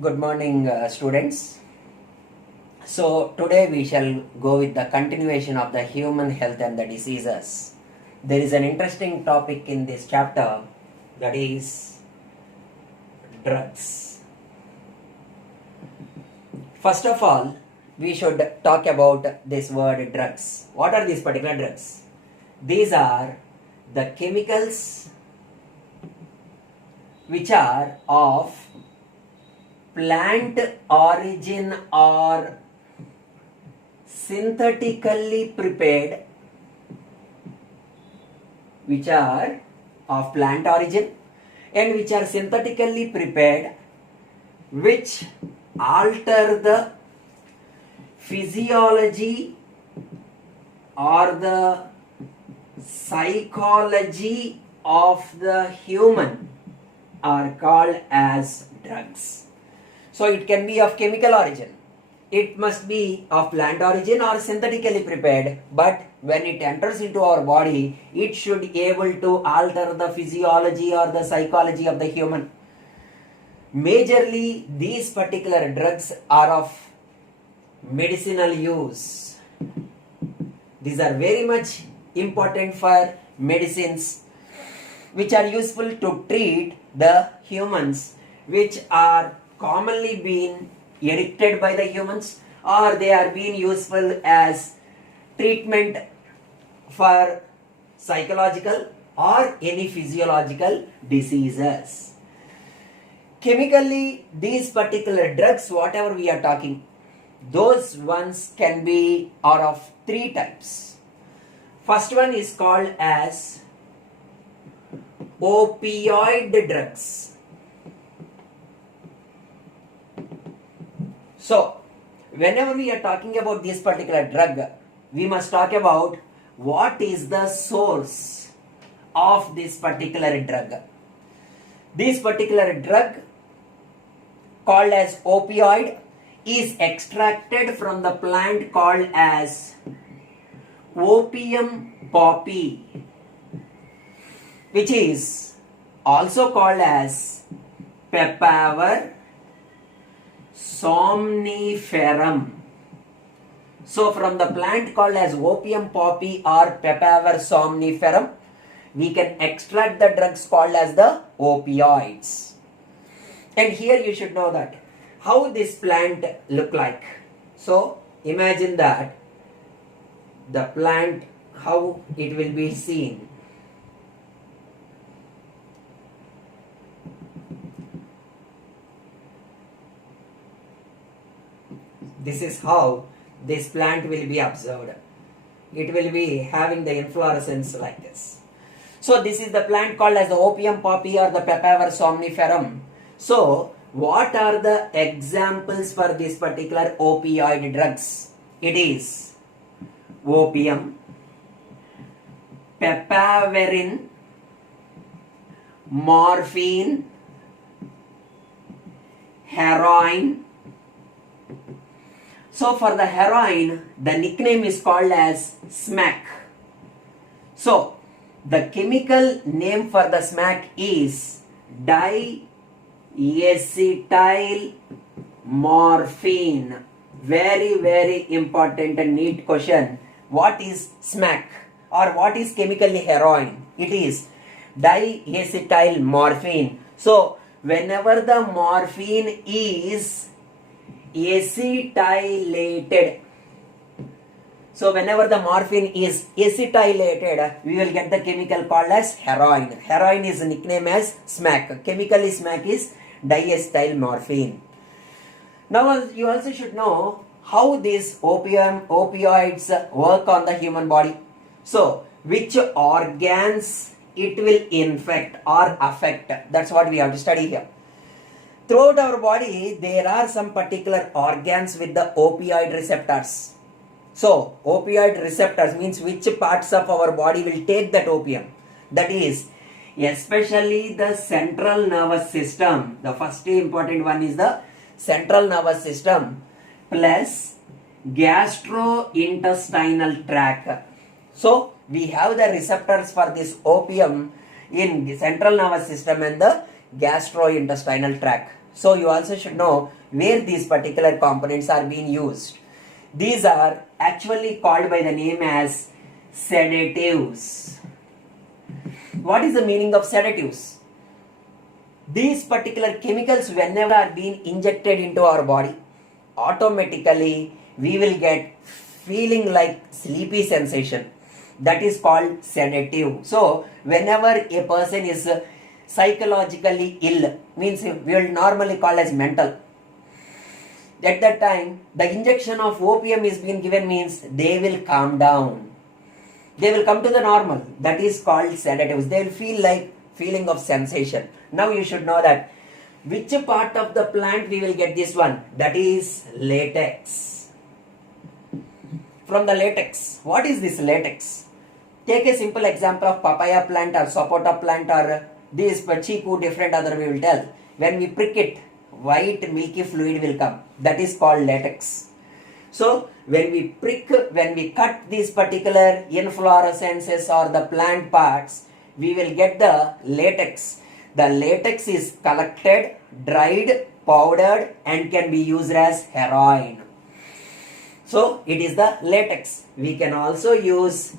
Good morning, students. So, today we shall go with the continuation of the human health and the diseases. There is an interesting topic in this chapter, that is drugs. First of all, we should talk about this word drugs. What are these particular drugs? These are the chemicals which are of plant origin or synthetically prepared, which are of plant origin and which are synthetically prepared, which alter the physiology or the psychology of the human, are called as drugs. So it can be of chemical origin, it must be of plant origin or synthetically prepared, but when it enters into our body, it should be able to alter the physiology or the psychology of the human. Majorly, these particular drugs are of medicinal use. These are very much important for medicines, which are useful to treat the humans, which are commonly being addicted by the humans, or they are being useful as treatment for psychological or any physiological diseases. Chemically, these particular drugs, whatever we are talking, those ones can be are of three types. First one is called as opioid drugs. So, whenever we are talking about this particular drug, we must talk about what is the source of this particular drug. This particular drug, called as opioid, is extracted from the plant called as opium poppy, which is also called as Papaver somniferum. So from the plant called as opium poppy or Papaver somniferum, we can extract the drugs called as the opioids. And here you should know that how this plant look like. So imagine that the plant, how it will be seen. This is how this plant will be observed. It will be having the inflorescence like this. So this is the plant called as the opium poppy or the Papaver somniferum. So what are the examples for this particular opioid drugs? It is opium, papaverin, morphine, heroin. So for the heroin, the nickname is called as smack. So the chemical name for the smack is diacetyl morphine. Very important and neat question. What is smack or what is chemically heroin? It is diacetyl morphine. So whenever the morphine is acetylated, so whenever the morphine is acetylated, we will get the chemical called as heroin. Heroin is nicknamed as smack. Chemically smack is diacetyl morphine. Now you also should know how these opioids work on the human body. So which organs it will infect or affect, that's what we have to study here. Throughout our body, there are some particular organs with the opioid receptors. So, opioid receptors means which parts of our body will take that opium. That is, especially the central nervous system. The first important one is the central nervous system plus gastrointestinal tract. So, we have the receptors for this opium in the central nervous system and the gastrointestinal tract. So you also should know where these particular components are being used. These are actually called by the name as sedatives. What is the meaning of sedatives? These particular chemicals, whenever are being injected into our body, automatically we will get feeling like sleepy sensation. That is called sedative. So whenever a person is psychologically ill, means we will normally call as mental, at that time the injection of opium is being given, means they will calm down, they will come to the normal. That is called sedatives. They will feel like feeling of sensation. Now you should know that which part of the plant we will get this one, that is latex. From the latex. What is this latex? Take a simple example of papaya plant or sapota plant or this chiku, different other we will tell. When we prick it, white milky fluid will come. That is called latex. So when we prick, when we cut these particular inflorescences or the plant parts, we will get the latex. The latex is collected, dried, powdered and can be used as heroin. So it is the latex. We can also use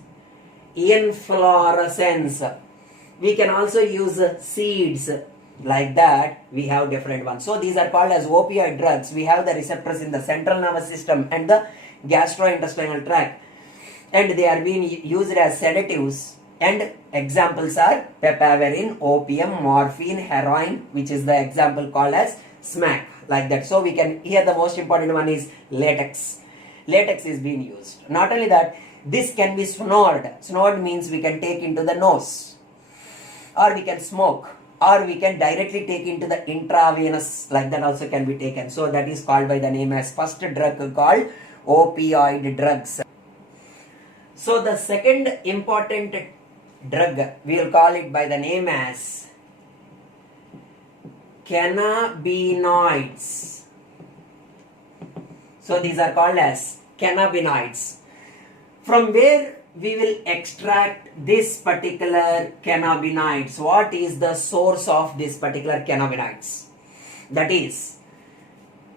inflorescence. We can also use seeds. Like that, we have different ones. So these are called as opioid drugs. We have the receptors in the central nervous system and the gastrointestinal tract, and they are being used as sedatives. And examples are papaverine, opium, morphine, heroin, which is the example called as smack. Like that. So we can, here the most important one is latex. Latex is being used. Not only that, this can be snored. Snored means we can take into the nose, or we can smoke, or we can directly take into the intravenous, like that also can be taken. So that is called by the name as first drug called opioid drugs. So the second important drug, we will call it by the name as cannabinoids. So these are called as cannabinoids. From where we will extract this particular cannabinoids? What is the source of this particular cannabinoids? That is,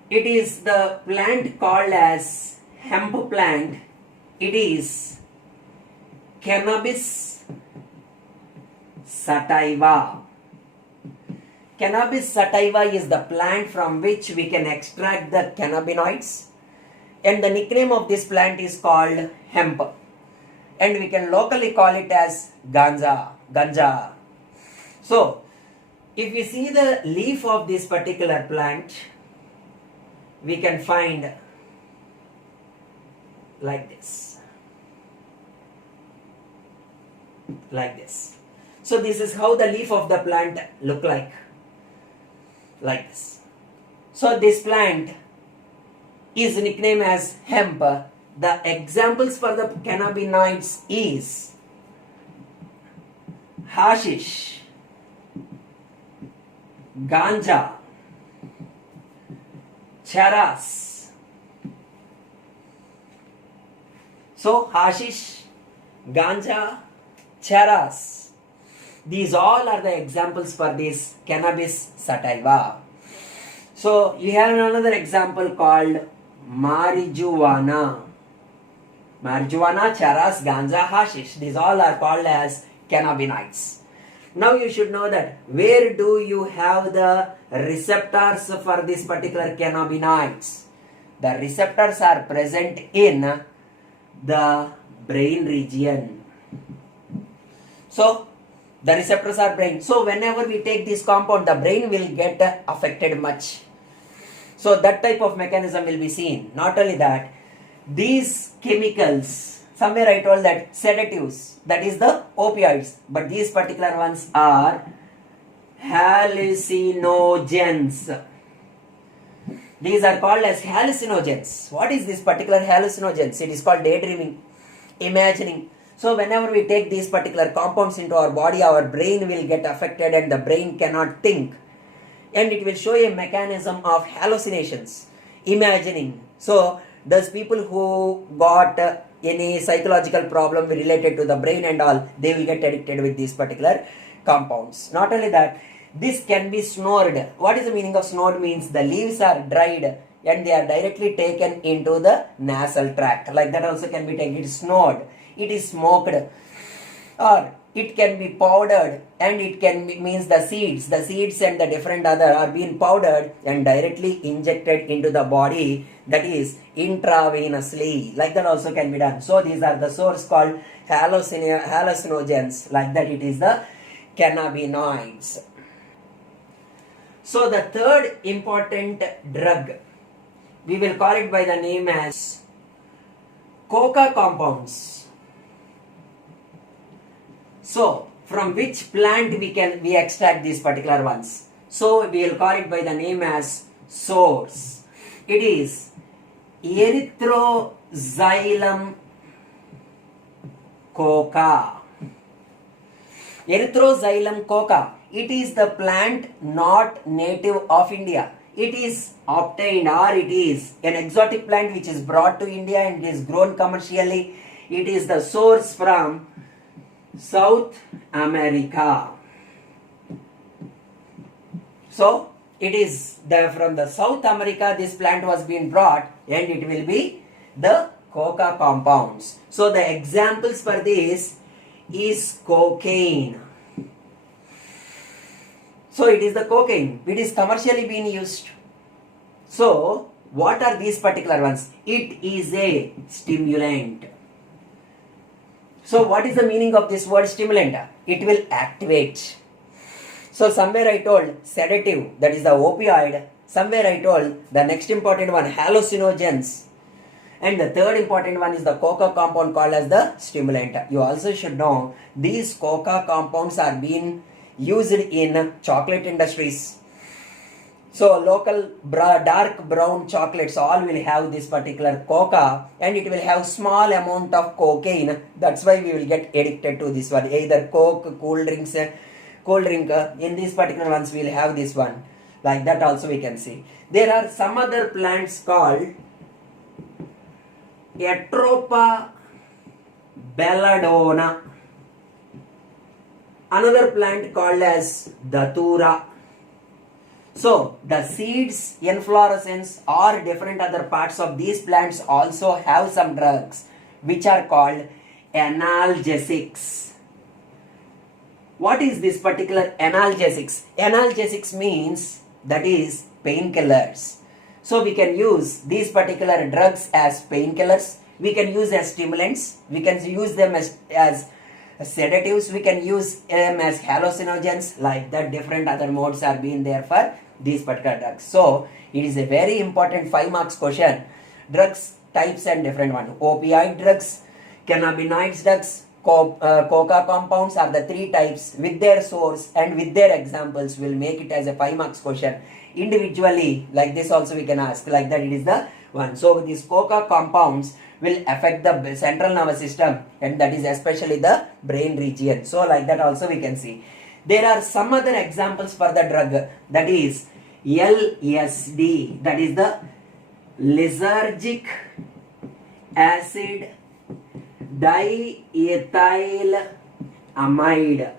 it is the plant called as hemp plant. It is Cannabis sativa. Cannabis sativa is the plant from which we can extract the cannabinoids, and the nickname of this plant is called hemp, and we can locally call it as ganja. So if we see the leaf of this particular plant, we can find like this, like this. So this is how the leaf of the plant look like this. So this plant is nicknamed as hemp. The examples for the cannabinoids is hashish, ganja, charas. So hashish, ganja, charas, these all are the examples for this cannabis sativa. So you have another example called marijuana. Marijuana, charas, ganja, hashish, these all are called as cannabinoids. Now you should know that where do you have the receptors for this particular cannabinoids? The receptors are present in the brain region. So the receptors are brain. So whenever we take this compound, the brain will get affected much. So that type of mechanism will be seen. Not only that, these chemicals, somewhere I told that sedatives, that is the opioids, but these particular ones are hallucinogens. These are called as hallucinogens. What is this particular hallucinogens? It is called daydreaming, imagining. So whenever we take these particular compounds into our body, our brain will get affected and the brain cannot think. And it will show a mechanism of hallucinations, imagining. So those people who got any psychological problem related to the brain and all, they will get addicted with these particular compounds. Not only that, This can be snored. What is the meaning of snored? Means the leaves are dried and they are directly taken into the nasal tract. Like that also can be taken. It is snored. It is smoked. Or it can be powdered, and it can be, means the seeds and the different other are being powdered and directly injected into the body, that is intravenously. Like that also can be done. So these are the source called hallucinogens. Like that it is the cannabinoids. So the third important drug, we will call it by the name as coca compounds. So from which plant we extract these particular ones? So we will call it by the name as source. It is Erythroxylum coca. Erythroxylum coca. It is the plant not native of India. It is obtained, or it is an exotic plant which is brought to India and is grown commercially. It is the source from South America. So it is from the South America this plant was being brought, and it will be the coca compounds. So the examples for this is cocaine. So it is the cocaine. It is commercially being used. So what are these particular ones? It is a stimulant. So what is the meaning of this word stimulant? It will activate. So somewhere I told sedative, that is the opioid. Somewhere I told the next important one, hallucinogens. And the third important one is the coca compound called as the stimulant. You also should know these coca compounds are being used in chocolate industries. So local dark brown chocolates all will have this particular coca, and it will have small amount of cocaine. That's why we will get addicted to this one. Either coke, cold drink. In these particular ones we will have this one. Like that also we can see. There are some other plants called Atropa belladonna. Another plant called as Datura. So the seeds, inflorescence or different other parts of these plants also have some drugs which are called analgesics. What is this particular analgesics? Analgesics means that is painkillers. So we can use these particular drugs as painkillers. We can use as stimulants. We can use them as sedatives. We can use them as hallucinogens. Like that, different other modes are being there for these particular drugs. So it is a very important 5 marks question. Drugs types and different one. Opioid drugs, cannabinoid drugs, coca compounds are the 3 types with their source and with their examples. Will make it as a 5 marks question. Individually, like this also we can ask. Like that it is the one. So these coca compounds will affect the central nervous system, and that is especially the brain region. So like that also we can see. There are some other examples for the drug, that is LSD, that is the lysergic acid diethylamide.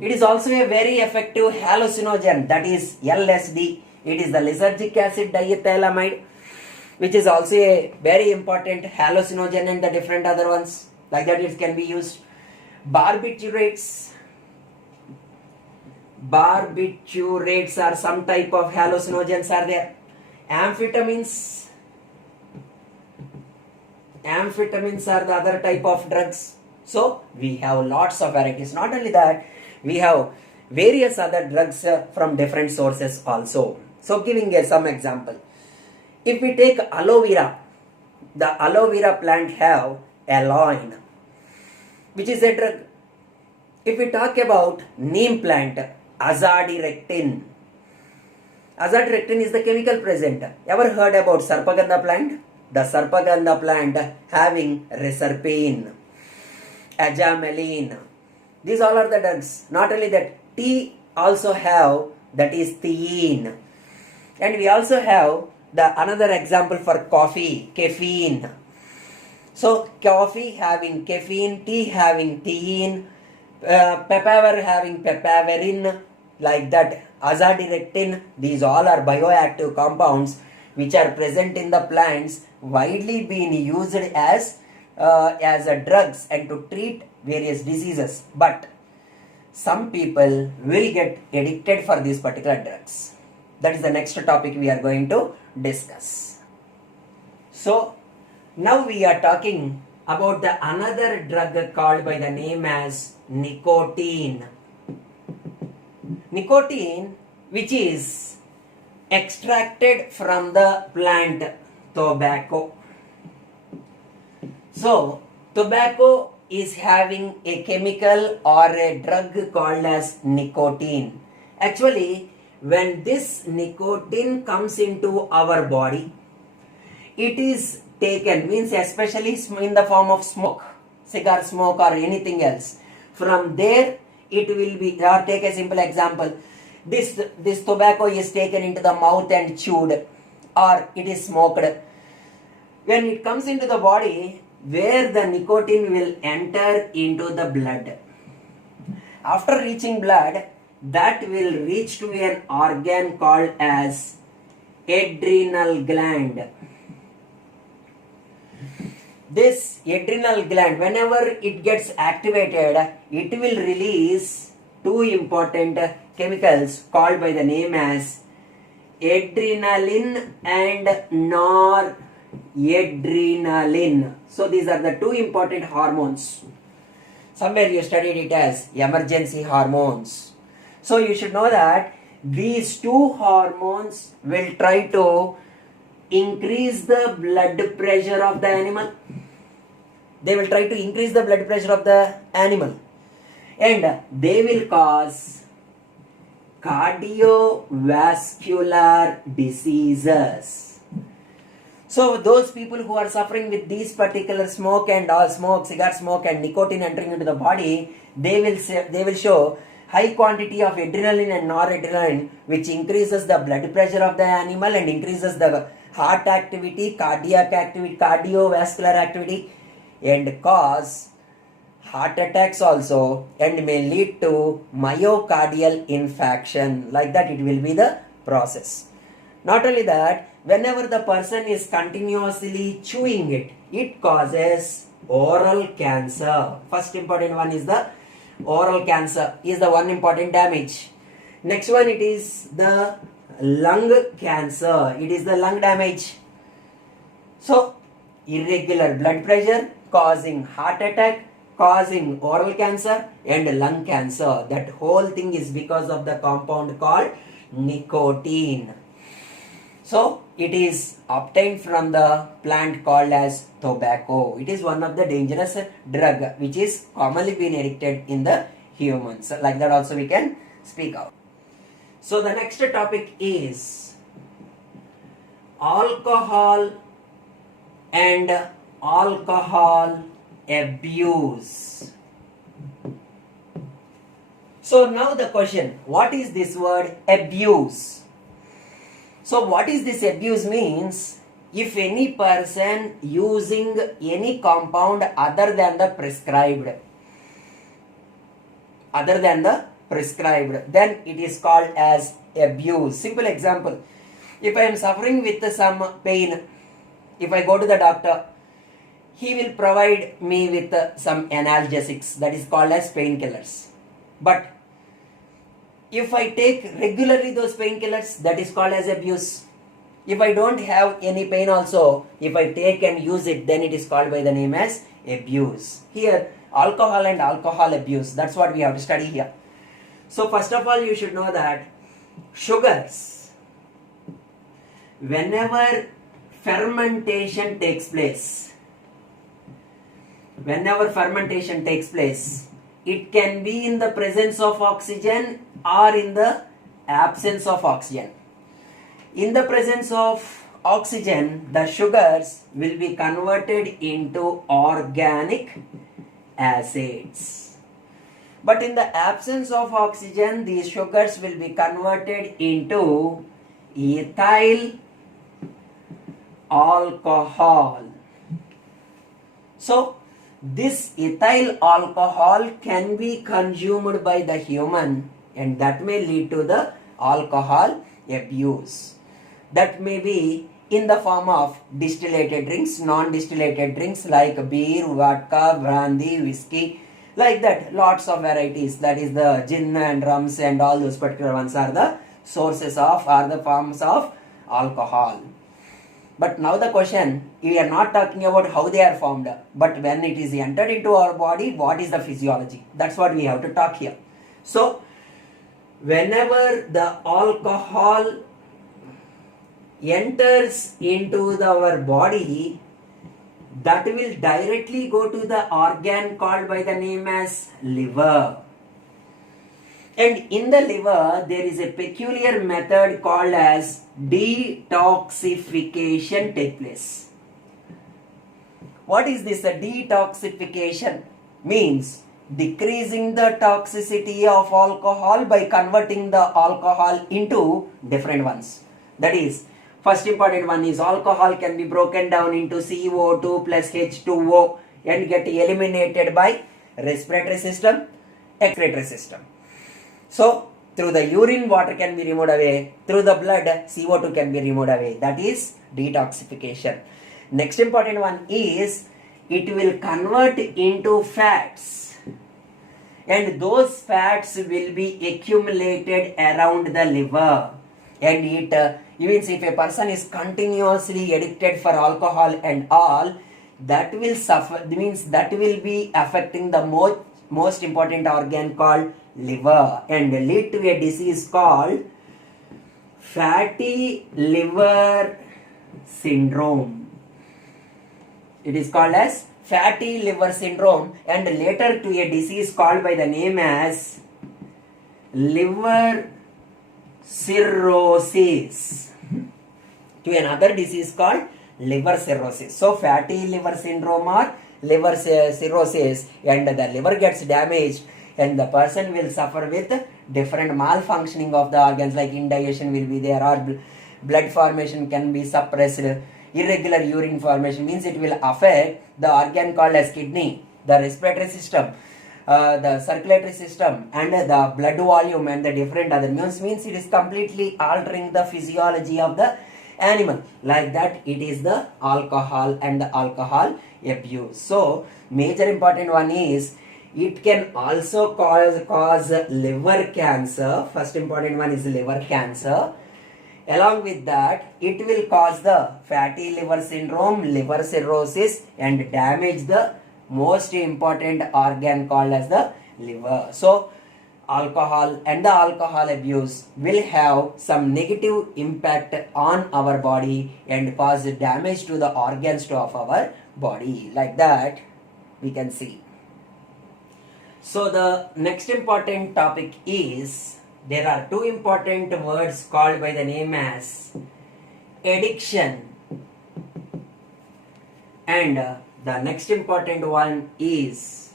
It is also a very effective hallucinogen, that is LSD. It is the lysergic acid diethylamide, which is also a very important hallucinogen, and the different other ones. Like that it can be used. Barbiturates are some type of hallucinogens are there. Amphetamines are the other type of drugs. So we have lots of varieties. Not only that, we have various other drugs from different sources also. So giving some example. If we take aloe vera, the aloe vera plant have aloin, which is a drug. If we talk about neem plant, azadirachtin. Azadirachtin is the chemical present. Ever heard about sarpagandha plant? The sarpagandha plant having reserpine, ajameline. These all are the drugs. Not only that, tea also have, that is theine. And we also have the another example for coffee, caffeine. So coffee having caffeine, tea having theine, papaver having papaverin, like that azadirachtin. These all are bioactive compounds which are present in the plants, widely being used as drugs and to treat various diseases. But some people will get addicted for these particular drugs. That is the next topic we are going to discuss. So now we are talking about the another drug called by the name as nicotine. Nicotine, which is extracted from the plant tobacco. So tobacco is having a chemical or a drug called as nicotine. Actually, when this nicotine comes into our body, it is taken, means especially in the form of smoke, cigar smoke or anything else. From there it will be, or take a simple example, this tobacco is taken into the mouth and chewed, or it is smoked. When it comes into the body, where the nicotine will enter into the blood. After reaching blood, that will reach to an organ called as adrenal gland. This adrenal gland, whenever it gets activated, it will release two important chemicals called by the name as adrenaline and noradrenaline. So these are the two important hormones. Somewhere you studied it as emergency hormones. So you should know that these two hormones will try to increase the blood pressure of the animal. They will try to increase the blood pressure of the animal, and they will cause cardiovascular diseases. So those people who are suffering with these particular smoke and all smoke, cigar smoke and nicotine entering into the body, they will show high quantity of adrenaline and noradrenaline, which increases the blood pressure of the animal and increases the heart activity, cardiac activity, cardiovascular activity, and cause heart attacks also, and may lead to myocardial infarction. Like that it will be the process. Not only that, whenever the person is continuously chewing it, it causes oral cancer. First important one is the oral cancer, is the one important damage. Next one, it is the lung cancer. It is the lung damage. So irregular blood pressure causing heart attack, causing oral cancer and lung cancer. That whole thing is because of the compound called nicotine. So it is obtained from the plant called as tobacco. It is one of the dangerous drug which is commonly being addicted in the humans. Like that also we can speak out. So the next topic is alcohol and alcohol abuse. So now the question, what is this word abuse? So what is this abuse means? If any person using any compound other than the prescribed, then it is called as abuse. Simple example, if I am suffering with some pain, if I go to the doctor, he will provide me with some analgesics, that is called as painkillers. But if I take regularly those painkillers, that is called as abuse. If I don't have any pain also, if I take and use it, then it is called by the name as abuse. Here, alcohol and alcohol abuse, that's what we have to study here. So first of all, you should know that sugars, whenever fermentation takes place, it can be in the presence of oxygen or in the absence of oxygen. In the presence of oxygen, the sugars will be converted into organic acids. But in the absence of oxygen, these sugars will be converted into ethyl alcohol. So this ethyl alcohol can be consumed by the human and that may lead to the alcohol abuse. That may be in the form of distillated drinks, non-distillated drinks like beer, vodka, brandy, whiskey, like that. Lots of varieties. That is the gin and rums and all those particular ones are the sources of, are the forms of alcohol. But now the question, we are not talking about how they are formed, but when it is entered into our body, what is the physiology? That's what we have to talk here. So, whenever the alcohol enters into our body, that will directly go to the organ called by the name as liver. And in the liver, there is a peculiar method called as detoxification take place. What is this? The detoxification means decreasing the toxicity of alcohol by converting the alcohol into different ones. That is, first important one is alcohol can be broken down into CO2 plus H2O and get eliminated by respiratory system, excretory system. So, through the urine, water can be removed away. Through the blood, CO2 can be removed away. That is detoxification. Next important one is it will convert into fats. And those fats will be accumulated around the liver. And it, even if a person is continuously addicted for alcohol and all, that will suffer, means that will be affecting the most important organ called liver and lead to a disease called fatty liver syndrome. It is called as fatty liver syndrome and later to a disease called by the name as liver cirrhosis, to another disease called liver cirrhosis. So fatty liver syndrome or liver cirrhosis, and the liver gets damaged and the person will suffer with different malfunctioning of the organs, like indigestion will be there, or blood formation can be suppressed, irregular urine formation, means it will affect the organ called as kidney, the respiratory system, the circulatory system, and the blood volume and the different other means it is completely altering the physiology of the animal. Like that, it is the alcohol and the alcohol abuse. So major important one is it can also cause liver cancer. First important one is liver cancer. Along with that, it will cause the fatty liver syndrome, liver cirrhosis, and damage the most important organ called as the liver. So alcohol and the alcohol abuse will have some negative impact on our body and cause damage to the organs of our body. Like that, we can see. So the next important topic is, there are two important words called by the name as addiction, and the next important one is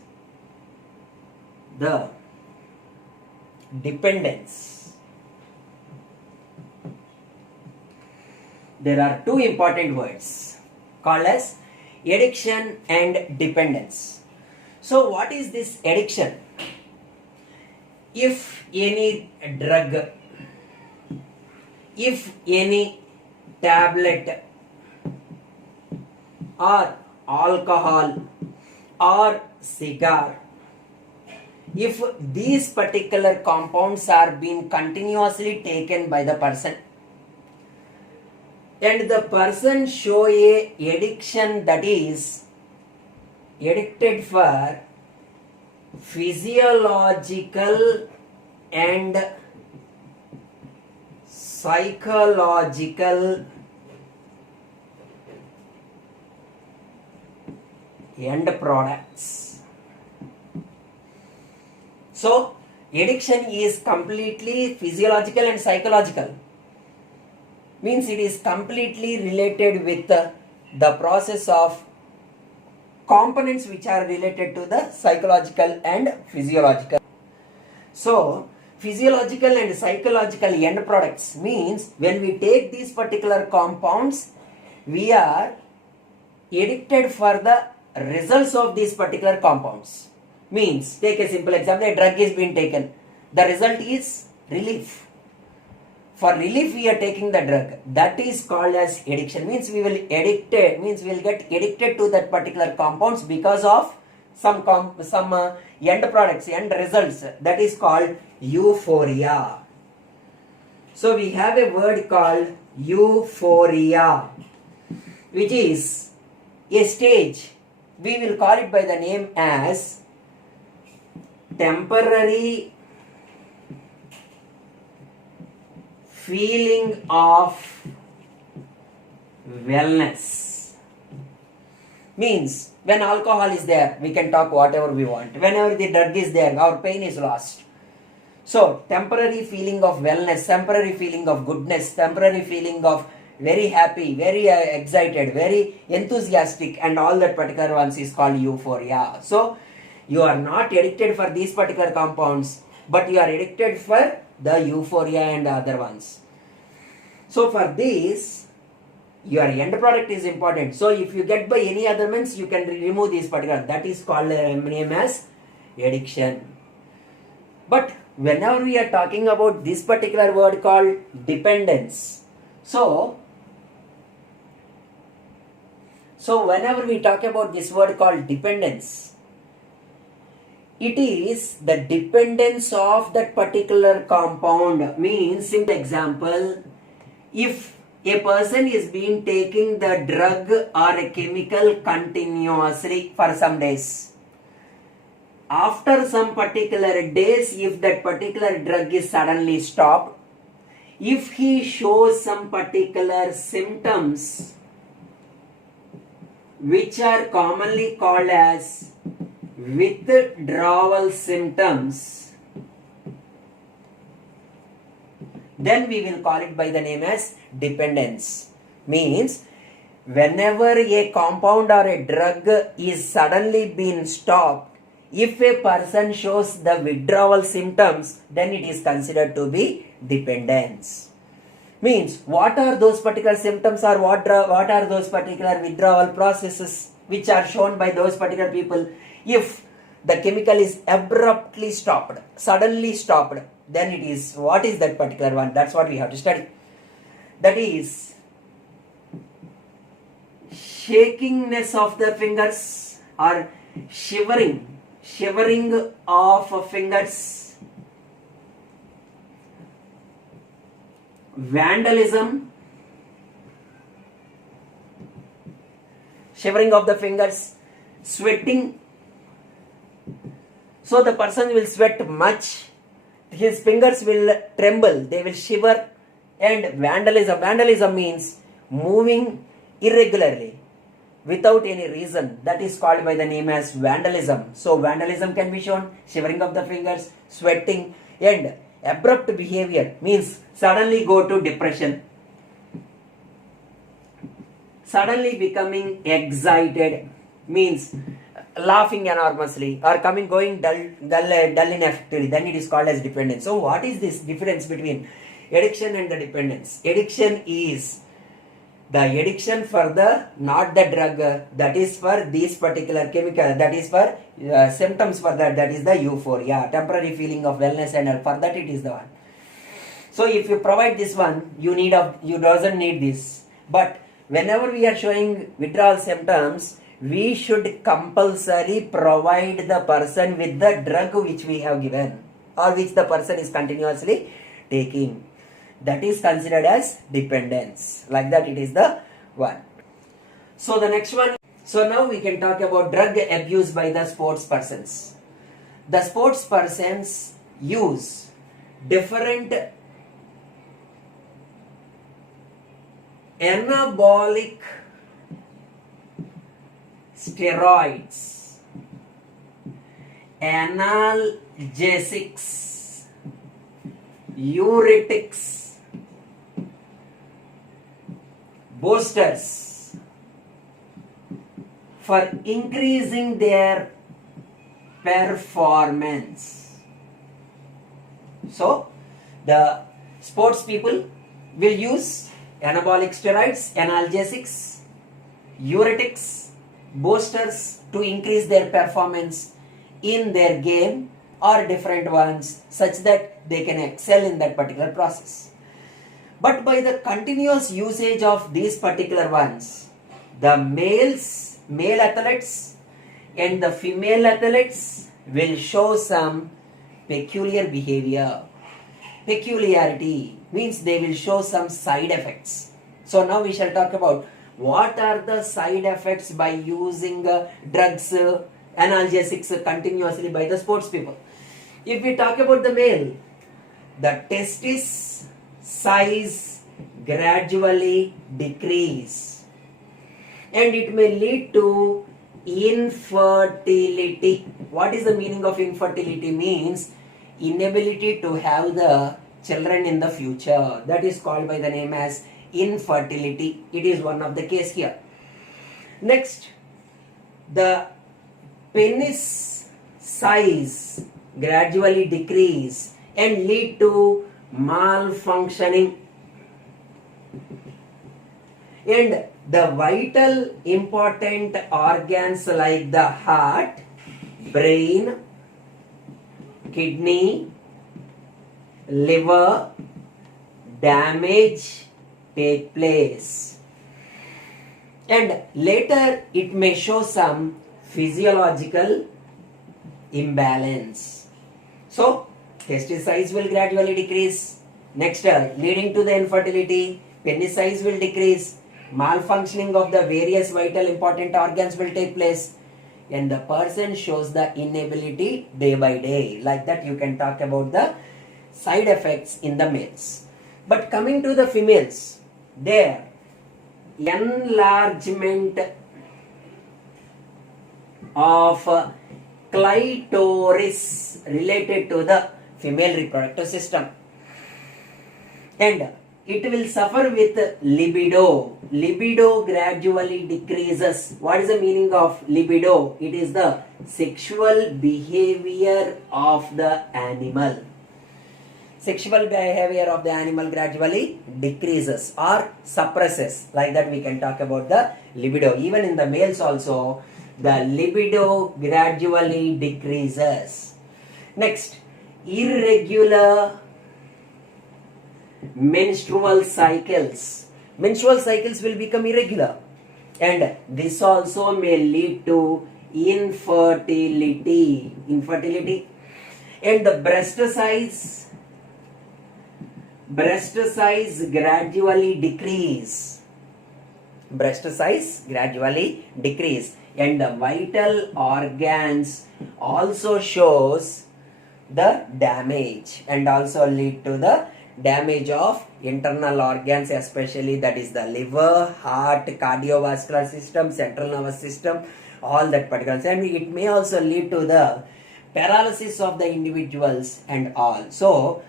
the dependence. There are two important words called as addiction and dependence. So what is this addiction? If any drug, if any tablet or alcohol or cigar, if these particular compounds are being continuously taken by the person and the person show a addiction, that is addicted for physiological and psychological end products. So addiction is completely physiological and psychological, means it is completely related with the process of components which are related to the psychological and physiological. So physiological and psychological end products means when we take these particular compounds, we are addicted for the results of these particular compounds. Means, take a simple example, a drug is being taken. The result is relief. For relief we are taking the drug. That is called as addiction. Means we will get addicted to that particular compounds because of some end products, end results. That is called euphoria. So we have a word called euphoria, which is a stage. We will call it by the name as temporary feeling of wellness. Means when alcohol is there, we can talk whatever we want. Whenever the drug is there, our pain is lost. So temporary feeling of wellness, temporary feeling of goodness, temporary feeling of very happy, very excited, very enthusiastic, and all that particular ones is called euphoria. So you are not addicted for these particular compounds, but you are addicted for the euphoria and the other ones. So for this, your end product is important. So if you get by any other means, you can remove these particular. That is called name as addiction. But whenever we are talking about this particular word called dependence, so whenever we talk about this word called dependence, it is the dependence of that particular compound. Means, simple example, if a person is being taking the drug or a chemical continuously for some days, after some particular days, if that particular drug is suddenly stopped, if he shows some particular symptoms which are commonly called as withdrawal symptoms, then we will call it by the name as dependence. Means whenever a compound or a drug is suddenly being stopped, if a person shows the withdrawal symptoms, then it is considered to be dependence. Means what are those particular symptoms, or what are those particular withdrawal processes which are shown by those particular people? If the chemical is abruptly stopped, suddenly stopped, then it is, what is that particular one? That's what we have to study. That is shakingness of the fingers, or shivering of fingers, vandalism, shivering of the fingers, sweating. So the person will sweat much, his fingers will tremble, they will shiver. And vandalism. Vandalism means moving irregularly without any reason. That is called by the name as vandalism. So vandalism can be shown, shivering of the fingers, sweating, and abrupt behavior means suddenly go to depression, suddenly becoming excited, means laughing enormously, or going dull ineffectively, then it is called as dependence. So what is this difference between addiction and the dependence? Addiction is the addiction for the, not the drug, that is for this particular chemical, that is for symptoms for that is the euphoria, temporary feeling of wellness, and for that it is the one. So if you provide this one, you doesn't need this. But whenever we are showing withdrawal symptoms, we should compulsory provide the person with the drug which we have given, or which the person is continuously taking. That is considered as dependence. Like that it is the one. So the next one. So now we can talk about drug abuse by the sports persons. The sports persons use different anabolic steroids, analgesics, diuretics, boosters for increasing their performance. So the sports people will use anabolic steroids, analgesics, diuretics, boosters to increase their performance in their game or different ones such that they can excel in that particular process. But by the continuous usage of these particular ones, the male athletes and the female athletes will show some peculiar behavior. Peculiarity means they will show some side effects. So now we shall talk about what are the side effects by using drugs, analgesics continuously by the sports people. If we talk about the male, the testis size gradually decrease and it may lead to infertility. What is the meaning of infertility? Means inability to have the children in the future. That is called by the name as infertility. It is one of the case here. Next, the penis size gradually decrease and lead to malfunctioning, and the vital important organs like the heart, brain, kidney, liver damage take place, and later it may show some physiological imbalance. So testis size will gradually decrease. Next, leading to the infertility, penis size will decrease, malfunctioning of the various vital important organs will take place, and the person shows the inability day by day. Like that you can talk about the side effects in the males. But coming to the females, their enlargement of clitoris related to the female reproductive system, and it will suffer with libido. Libido gradually decreases. What is the meaning of libido? It is the sexual behavior of the animal. Sexual behavior of the animal gradually decreases or suppresses. Like that we can talk about the libido. Even in the males also, the libido gradually decreases. Next, irregular menstrual cycles. Menstrual cycles will become irregular, and this also may lead to infertility. And the breast size gradually decrease. And the vital organs also shows the damage and also lead to the damage of internal organs, especially that is the liver, heart, cardiovascular system, central nervous system, all that particulars, and it may also lead to the paralysis of the individuals and all. So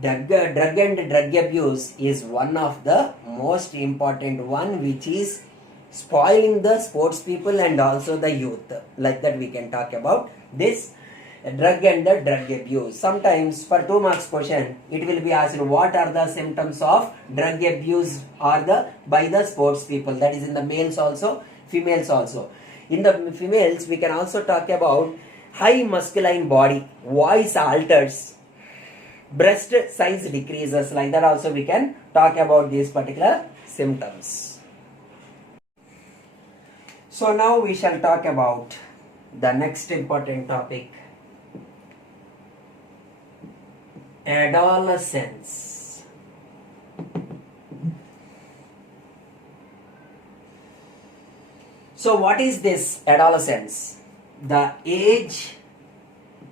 drug and drug abuse is one of the most important one, which is spoiling the sports people and also the youth. Like that we can talk about this drug and the drug abuse. Sometimes for 2 marks question, it will be asked what are the symptoms of drug abuse or by the sports people. That is in the males also, females also. In the females, we can also talk about high masculine body, voice alters, breast size decreases. Like that also we can talk about these particular symptoms. So now we shall talk about the next important topic, adolescence. So what is this adolescence? The age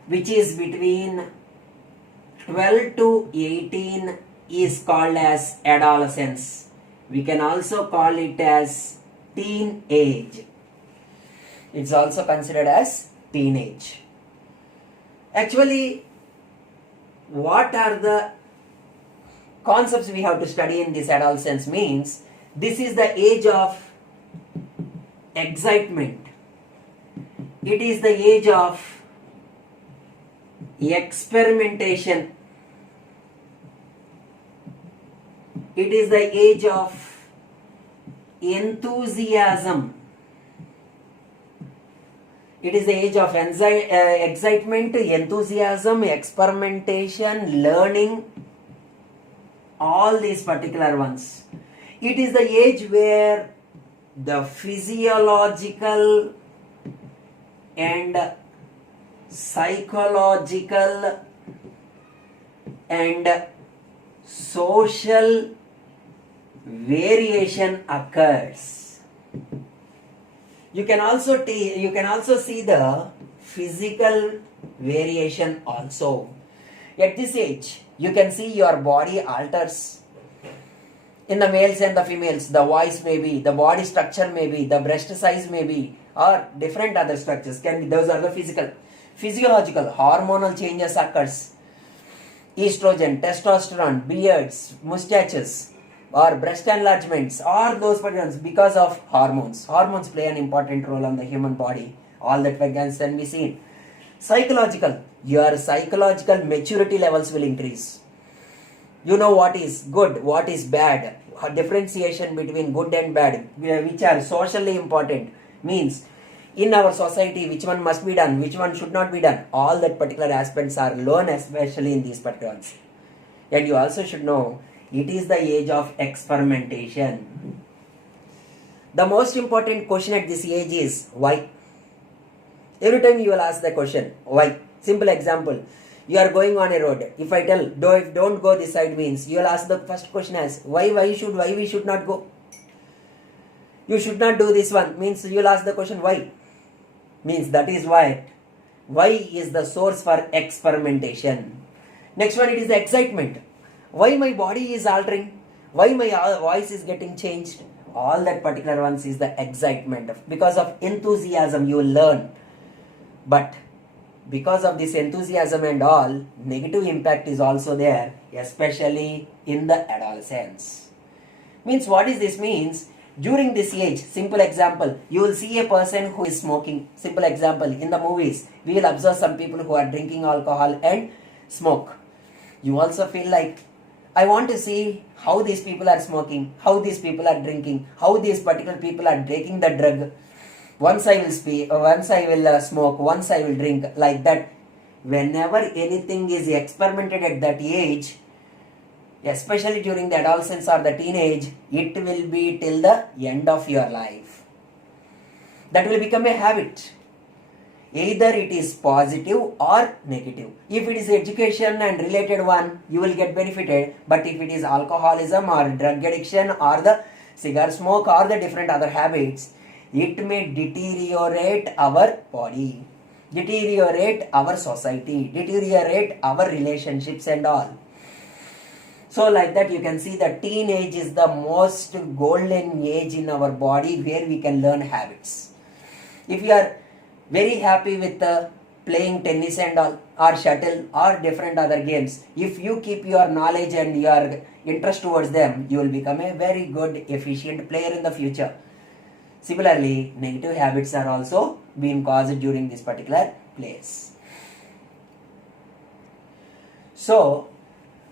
which is between 12 to 18 is called as adolescence. We can also call it as teenage. It's also considered as teenage. Actually, what are the concepts we have to study in this adolescence? Means this is the age of excitement. It is the age of experimentation. It is the age of enthusiasm. It is the age of excitement, enthusiasm, experimentation, learning, all these particular ones. It is the age where the physiological and psychological and social variation occurs. You can also see the physical variation also. At this age, you can see your body alters. In the males and the females, the voice may be, the body structure may be, the breast size may be, or different other structures can be. Those are the physiological, hormonal changes occurs. Estrogen, testosterone, beards, mustaches, or breast enlargements, or those patterns because of hormones. Hormones play an important role on the human body. All that can be seen. Psychological, your psychological maturity levels will increase. You know what is good, what is bad, differentiation between good and bad, which are socially important, means in our society which one must be done, which one should not be done. All that particular aspects are learned especially in these particular ones. And you also should know it is the age of experimentation. The most important question at this age is why. Every time you will ask the question why. Simple example. You are going on a road. If I tell don't go this side means you will ask the first question as why we should not go. You should not do this one means you will ask the question why. Means that is why. Why is the source for experimentation. Next one, it is the excitement. Why my body is altering? Why my voice is getting changed? All that particular ones is the excitement. Because of enthusiasm you will learn. But because of this enthusiasm and all, negative impact is also there, especially in the adolescence. Means what is this means? During this age, simple example, you will see a person who is smoking. Simple example, in the movies, we will observe some people who are drinking alcohol and smoke. You also feel like, I want to see how these people are smoking, how these people are drinking, how these particular people are taking the drug. Once I will smoke, once I will drink, like that. Whenever anything is experimented at that age, especially during the adolescence or the teenage, it will be till the end of your life. That will become a habit. Either it is positive or negative. If it is education and related one, you will get benefited. But if it is alcoholism or drug addiction or the cigar smoke or the different other habits, it may deteriorate our body, deteriorate our society, deteriorate our relationships and all. So like that you can see that teenage is the most golden age in our body where we can learn habits. If you are very happy with playing tennis and all, or shuttle or different other games, if you keep your knowledge and your interest towards them, you will become a very good, efficient player in the future. Similarly, negative habits are also being caused during this particular place. So,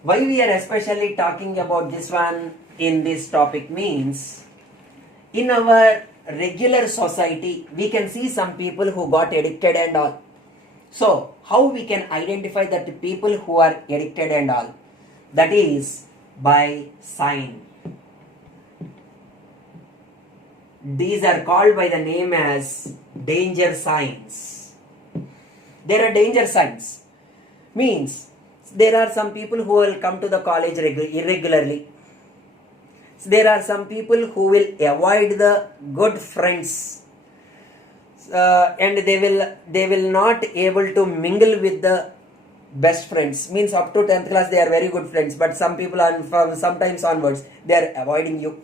why we are especially talking about this one in this topic means, in our regular society, we can see some people who got addicted and all. So, how we can identify that the people who are addicted and all? That is by sign. These are called by the name as danger signs. There are danger signs. Means there are some people who will come to the college irregularly. There are some people who will avoid the good friends. And they will not able to mingle with the best friends. Means up to 10th class they are very good friends. But some people are from sometimes onwards they are avoiding you.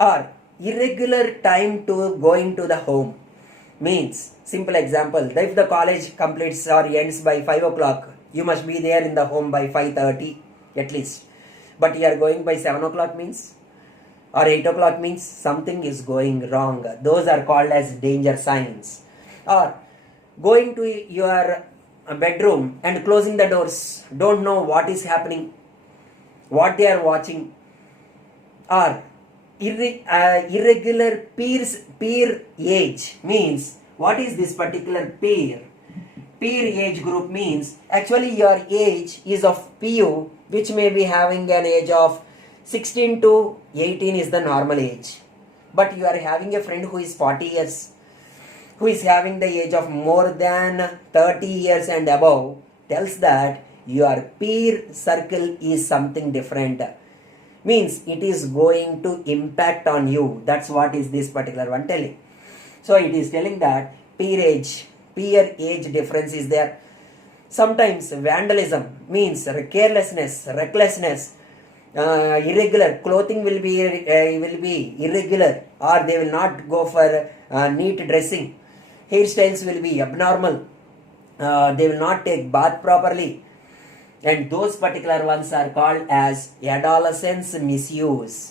Or irregular time to going to the home. Means, simple example, if the college completes or ends by 5 o'clock, you must be there in the home by 5:30 at least. But you are going by 7 o'clock means, or 8 o'clock means something is going wrong. Those are called as danger signs. Or going to your bedroom and closing the doors, don't know what is happening, what they are watching. Or irregular peer age means What is this particular peer? Peer age group means actually your age is of PU, which may be having an age of 16 to 18 is the normal age. But you are having a friend who is 40 years, who is having the age of more than 30 years and above, tells that your peer circle is something different. Means it is going to impact on you. That's what is this particular one telling. So it is telling that peer age difference is there. Sometimes vandalism means carelessness, recklessness, irregular clothing will be irregular, or they will not go for neat dressing. Hairstyles will be abnormal. They will not take bath properly, and those particular ones are called as adolescence misuse.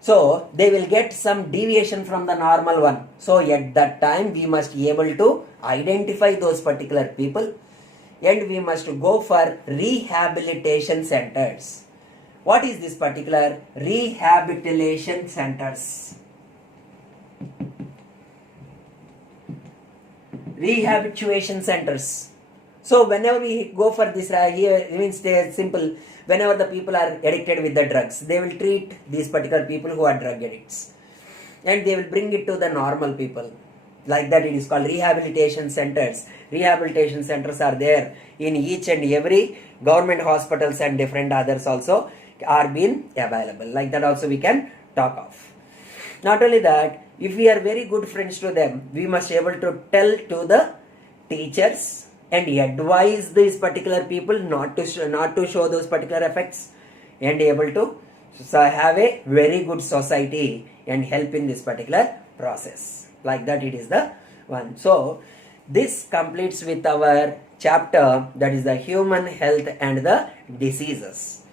So they will get some deviation from the normal one. So at that time we must be able to identify those particular people, and we must go for rehabilitation centers. What is this particular rehabilitation centers? Rehabilitation centers. So whenever we go for this, here it means they simple. Whenever the people are addicted with the drugs, they will treat these particular people who are drug addicts, and they will bring it to the normal people. Like that, it is called rehabilitation centers. Rehabilitation centers are there in each and every government hospitals, and different others also are being available. Like that also we can talk of. Not only that, if we are very good friends to them, we must be able to tell to the teachers and advise these particular people not to show those particular effects, and able to have a very good society and help in this particular process. Like that, it is the one. So this completes with our chapter, that is the human health and the diseases.